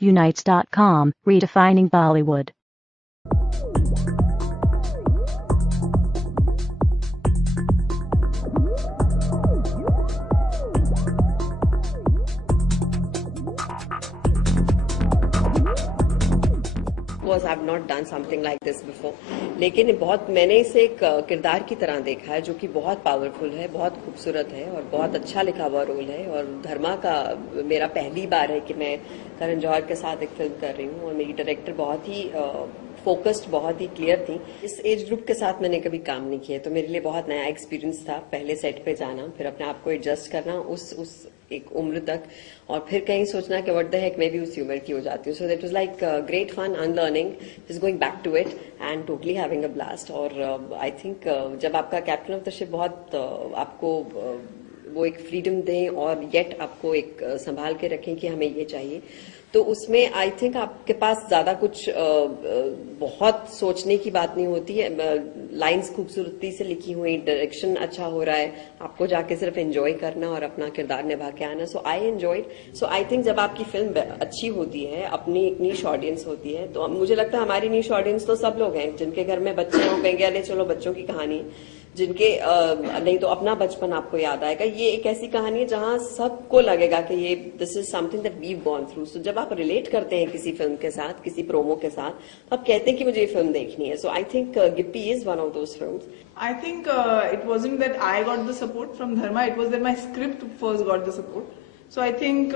Unites.com, redefining Bollywood. I've not done something like this before. लेकिन बहुत मैंने इसे एक किरदार की तरह देखा है जो कि बहुत पावरफुल है, बहुत खूबसूरत है और बहुत अच्छा लिखा हुआ रोल है। और धर्मा का मेरा पहली बार है कि मैं करण जौहर के साथ एक फिल्म कर रही हूँ और मेरी डायरेक्टर बहुत ही फोकस्ड, बहुत ही क्लियर थी। इस एज ग्रुप के साथ मैंने कभी काम नहीं किया, तो मेरे लिए बहुत नया एक्सपीरियंस था। पहले सेट पे जाना, फिर अपने आप को एडजस्ट करना उस एक उम्र तक, और फिर कहीं सोचना कि व्हाट द हेक मैं भी उसी उम्र की हो जाती हूँ। So that was like great fun, unlearning, just going back to it and totally having a blast. और आई थिंक जब आपका कैप्टन ऑफ द शिप बहुत आपको वो एक फ्रीडम दें और येट आपको एक संभाल के रखें कि हमें ये चाहिए, तो उसमें आई थिंक आपके पास ज्यादा कुछ बहुत सोचने की बात नहीं होती है। लाइंस खूबसूरती से लिखी हुई, डायरेक्शन अच्छा हो रहा है, आपको जाके सिर्फ एंजॉय करना और अपना किरदार निभा के आना। सो I enjoyed. So I think जब आपकी फिल्म अच्छी होती है, अपनी एक नीश ऑडियंस होती है, तो मुझे लगता है हमारी नीश ऑडियंस तो सब लोग हैं जिनके घर में बच्चे हैं, वो कहेंगे अरे चलो बच्चों की कहानी, जिनके नहीं तो अपना बचपन आपको याद आएगा। ये एक ऐसी कहानी है जहां सबको लगेगा कि ये this is something that we've gone through. So जब आप रिलेट करते हैं किसी फिल्म के साथ, किसी प्रोमो के साथ, तो आप कहते हैं कि मुझे ये फिल्म देखनी है। So I think Gippy is one of those films. I think it wasn't that I got the support from Dharma, it was that my script first got the support. So I think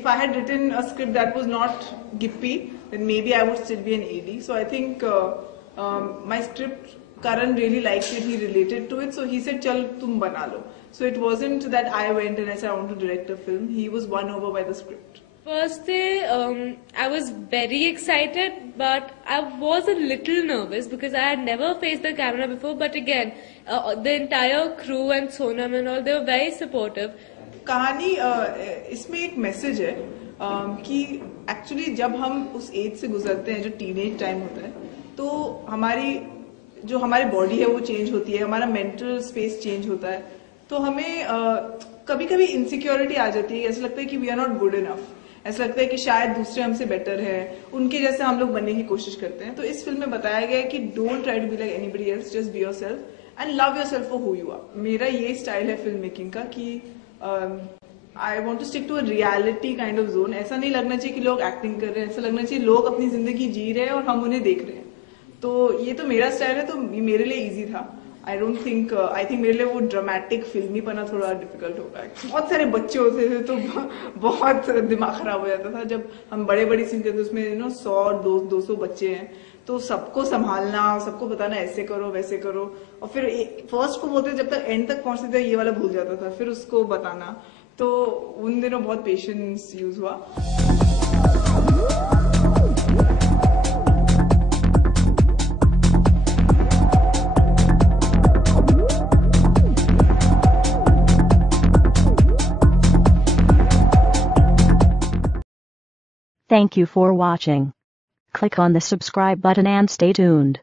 if I had written a script that was not Gippy, then maybe I would still be an AD. So I think my script, Karan really liked it, he related to it, so he said chal tum bana lo. So it wasn't that I went and I said I want to direct a film. He was won over by the script. First day, I was very excited, but I was a little nervous because I had never faced the camera before. But again, the entire crew and Sonam and all, they were very supportive. कहानी इसमें एक message है कि actually जब हम उस as से गुजरते हैं जो टीनेज टाइम होता है, तो हमारी बॉडी है वो चेंज होती है, हमारा मेंटल स्पेस चेंज होता है, तो हमें कभी कभी इनसिक्योरिटी आ जाती है। ऐसा लगता है कि we are not good enough, ऐसा लगता है कि शायद दूसरे हमसे बेटर है, उनके जैसे हम लोग बनने की कोशिश करते हैं। तो इस फिल्म में बताया गया है कि don't try to be like anybody else, just be yourself and love yourself for who you are. मेरा ये स्टाइल है फिल्म मेकिंग का कि I want to stick to a reality kind of zone. ऐसा नहीं लगना चाहिए कि लोग एक्टिंग कर रहे हैं, ऐसा लगना चाहिए लोग अपनी जिंदगी जी रहे हैं और हम उन्हें देख रहे हैं। तो ये तो मेरा स्टाइल है, तो मेरे लिए इजी था। आई थिंक मेरे लिए वो ड्रामेटिक फिल्मी पना थोड़ा डिफिकल्ट होगा। बहुत सारे बच्चे होते थे तो बहुत दिमाग खराब हो जाता था। जब हम बड़ी सीन करते उसमें 100-200 बच्चे हैं, तो सबको संभालना, सबको बताना ऐसे करो वैसे करो, और फिर फर्स्ट को बोलते जब तक एंड तक पहुंचते थे ये वाला भूल जाता था, फिर उसको बताना। तो उन दिनों बहुत पेशेंस यूज हुआ। Thank you for watching. Click on the subscribe button and stay tuned.